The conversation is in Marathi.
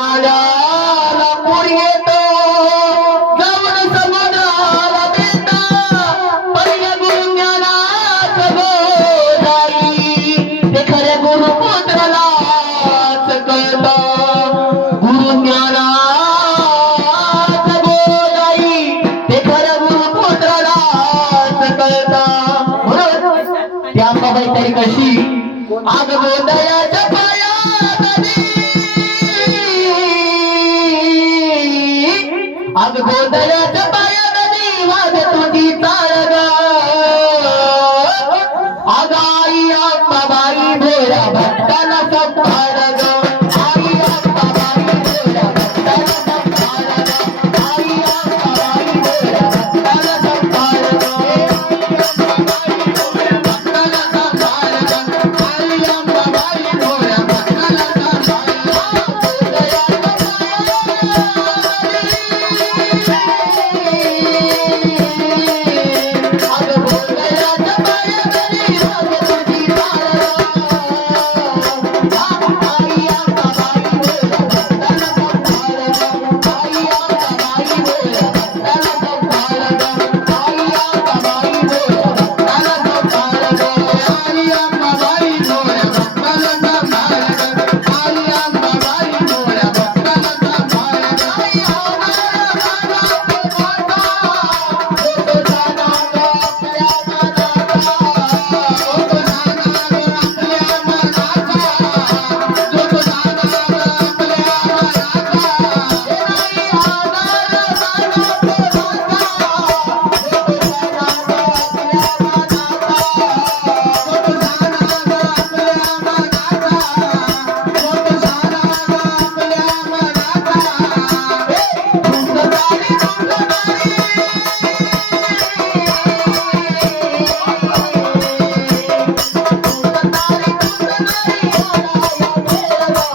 नाल्याला पूर येतो जाऊन समुद्राला भेटा पर्य गुरु ज्ञानाचं गोदाई ते खऱ्या गुरुपुत्रालाच कळतं गुरु ज्ञानाचं गोदाई ते खऱ्या गुरुपुत्रालाच कळतं त्या अंबाबाई तरी कशी आग गोंधळाच्या पायात आग गोंधळाच्या